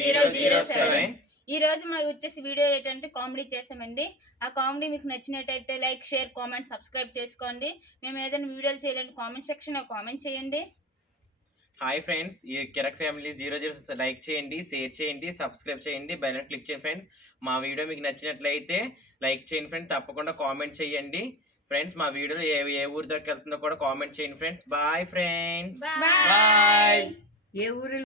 007. ఈ రోజు మా వచ్చేసి వీడియో ఏంటంటే కామెడీ చేసామండి. ఆ కామెడీ మీకు నచ్చినట్టయితే లైక్, షేర్, కామెంట్, సబ్స్క్రైబ్ చేసుకోండి. మేము ఏదైనా వీడియోలు చేయాలంటే కామెంట్ సెక్షన్ లో కామెంట్ చేయండి. హాయ్ ఫ్రెండ్స్, ఈ కిరక్ ఫ్యామిలీ 006 లైక్ చేయండి, షేర్ చేయండి, సబ్స్క్రైబ్ చేయండి, బెల్ ఐకాన్ క్లిక్ చేయండి ఫ్రెండ్స్. మా వీడియో మీకు నచ్చినట్లయితే లైక్ చేయండి ఫ్రెండ్స్, తప్పకుండా కామెంట్ చేయండి ఫ్రెండ్స్. మా వీడియోలో ఏ ఊరి దగ్గర వెళ్తుందో కూడా కామెంట్ చేయండి ఫ్రెండ్స్. Bye friends, bye. ఏ ఊరు